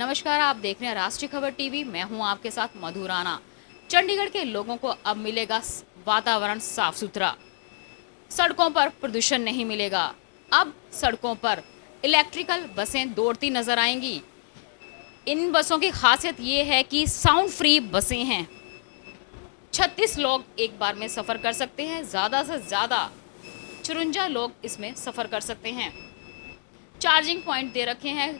नमस्कार, आप देख रहे हैं राष्ट्रीय खबर टीवी। मैं हूं आपके साथ मधु राणा। चंडीगढ़ के लोगों को अब मिलेगा वातावरण साफ सुथरा, सड़कों पर प्रदूषण नहीं मिलेगा। अब सड़कों पर इलेक्ट्रिकल बसें दौड़ती नजर आएंगी। इन बसों की खासियत ये है कि साउंड फ्री बसें हैं। 36 लोग एक बार में सफ़र कर सकते हैं। ज़्यादा से ज़्यादा 54 लोग इसमें सफ़र कर सकते हैं। चार्जिंग पॉइंट दे रखे हैं।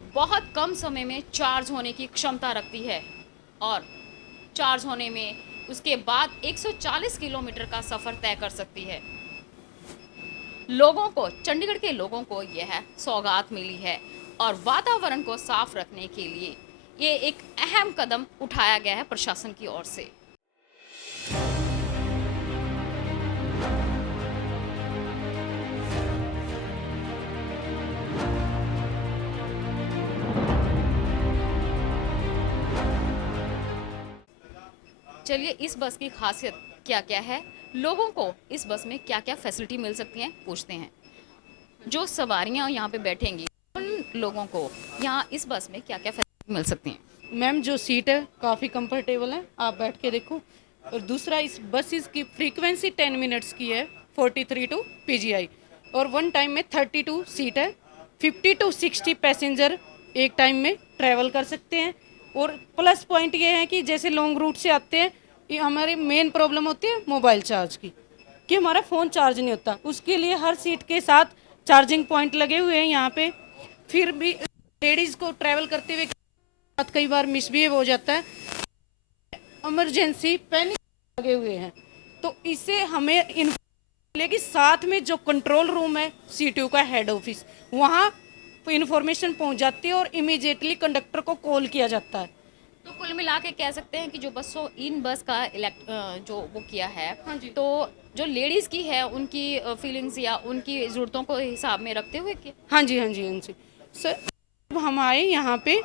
बहुत कम समय में चार्ज होने की क्षमता रखती है और चार्ज होने में उसके बाद 140 किलोमीटर का सफ़र तय कर सकती है। लोगों को, चंडीगढ़ के लोगों को यह सौगात मिली है और वातावरण को साफ रखने के लिए ये एक अहम कदम उठाया गया है प्रशासन की ओर से। चलिए, इस बस की खासियत क्या क्या है, लोगों को इस बस में क्या क्या फैसिलिटी मिल सकती हैं, पूछते हैं। जो सवारियां यहाँ पे बैठेंगी उन लोगों को यहाँ इस बस में क्या क्या फैसिलिटी मिल सकती हैं? मैम, जो सीट है काफ़ी कंफर्टेबल है, आप बैठ के देखो। और दूसरा, इस बसेस की फ्रीक्वेंसी 10 मिनट्स की है, 43 टू PGI, और वन टाइम में 32 सीट है। 50 टू 60 पैसेंजर एक टाइम में ट्रैवल कर सकते हैं। और प्लस पॉइंट ये है कि जैसे लॉन्ग रूट से आते हैं, ये हमारी मेन प्रॉब्लम होती है मोबाइल चार्ज की, कि हमारा फ़ोन चार्ज नहीं होता। उसके लिए हर सीट के साथ चार्जिंग पॉइंट लगे हुए हैं यहाँ पे। फिर भी लेडीज़ को ट्रैवल करते हुए कई बार मिसबिहेव हो जाता है, इमरजेंसी पैनिक लगे हुए हैं। तो इससे हमें कि साथ में जो कंट्रोल रूम है CTU का हेड ऑफिस, वहाँ इंफॉर्मेशन पहुँच जाती है और इमीडिएटली कंडक्टर को कॉल किया जाता है। तो कुल मिला के कह सकते हैं कि जो बसों इन बस का जो वो किया है, हाँ जी। तो जो लेडीज़ की है उनकी फीलिंग्स या उनकी ज़रूरतों को हिसाब में रखते हुए किया। हाँ जी, हाँ जी, हाँ जी सर। अब हम आए यहाँ पे,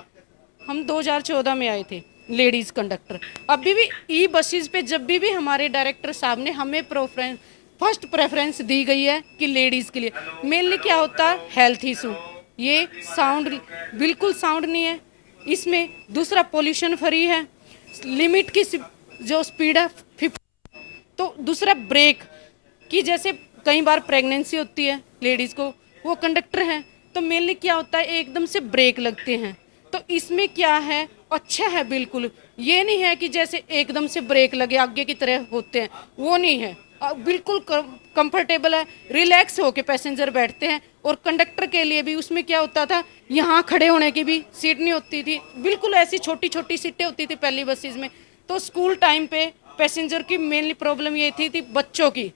हम 2014 में आए थे लेडीज़ कंडक्टर। अभी भी ई बसेस पे जब भी हमारे डायरेक्टर साहब ने हमें फर्स्ट प्रेफरेंस दी गई है कि लेडीज़ के लिए। मेनली क्या होता है, हेल्थ इशू, ये साउंड बिल्कुल साउंड नहीं है इसमें। दूसरा, पोल्यूशन फ्री है, लिमिट की जो स्पीड है 50। तो दूसरा, ब्रेक की, जैसे कई बार प्रेगनेंसी होती है लेडीज़ को, वो कंडक्टर हैं तो मेनली क्या होता है, एकदम से ब्रेक लगते हैं। तो इसमें क्या है, अच्छा है बिल्कुल। ये नहीं है कि जैसे एकदम से ब्रेक लगे आगे की तरह होते हैं, वो नहीं है। बिल्कुल कंफर्टेबल है, रिलैक्स होके पैसेंजर बैठते हैं। और कंडक्टर के लिए भी उसमें क्या होता था, यहाँ खड़े होने की भी सीट नहीं होती थी, बिल्कुल ऐसी छोटी छोटी सीटें होती थी पहली बसेस में। तो स्कूल टाइम पे पैसेंजर की मेनली प्रॉब्लम ये थी बच्चों की,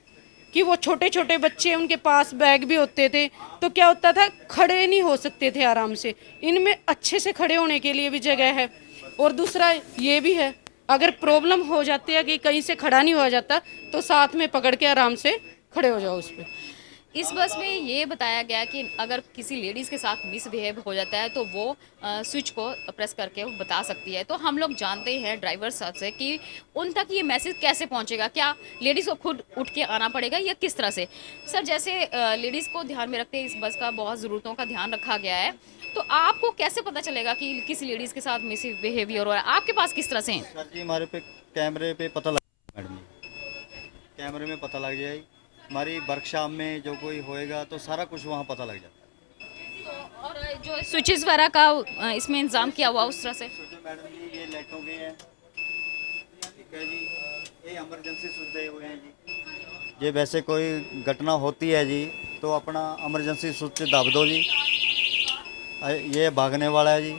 कि वो छोटे छोटे बच्चे, उनके पास बैग भी होते थे, तो क्या होता था, खड़े नहीं हो सकते थे आराम से। इनमें अच्छे से खड़े होने के लिए भी जगह है। और दूसरा ये भी है, अगर प्रॉब्लम हो जाती है कि कहीं से खड़ा नहीं हो जाता, तो साथ में पकड़ के आराम से खड़े हो जाओ उस पर। इस बस में ये बताया गया कि अगर किसी लेडीज़ के साथ मिसबिहेव हो जाता है तो वो स्विच को प्रेस करके वो बता सकती है। तो हम लोग जानते हैं ड्राइवर साहब से कि उन तक ये मैसेज कैसे पहुंचेगा, क्या लेडीज़ को खुद उठ के आना पड़ेगा या किस तरह से? सर, जैसे लेडीज़ को ध्यान में रखते इस बस का बहुत ज़रूरतों का ध्यान रखा गया है, तो आपको कैसे पता चलेगा कि किसी लेडीज़ के साथ मिसबिहेवियर हो रहा है? आपके पास किस तरह से? सर जी, हमारे पे कैमरे पे पता लग मैडम जी, कैमरे में पता लग जाएगी। हमारी वर्कशॉप में जो कोई होएगा तो सारा कुछ वहाँ पता लग जाता है। तो और जो स्विचेस वगैरह का इसमें इंतजाम किया हुआ उस तरह से? मैडम जी, ये लाइटों के हैं, ठीक है जी। ये इमरजेंसी स्विच दे हुए हैं जी। ये वैसे कोई घटना होती है जी तो अपना इमरजेंसी स्विच दब दो जी। ये भागने वाला है जी।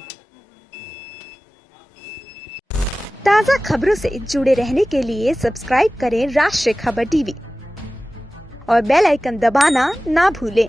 ताज़ा खबरों से जुड़े रहने के लिए सब्सक्राइब करें राष्ट्रीय खबर टीवी और बेल आइकन दबाना ना भूलें।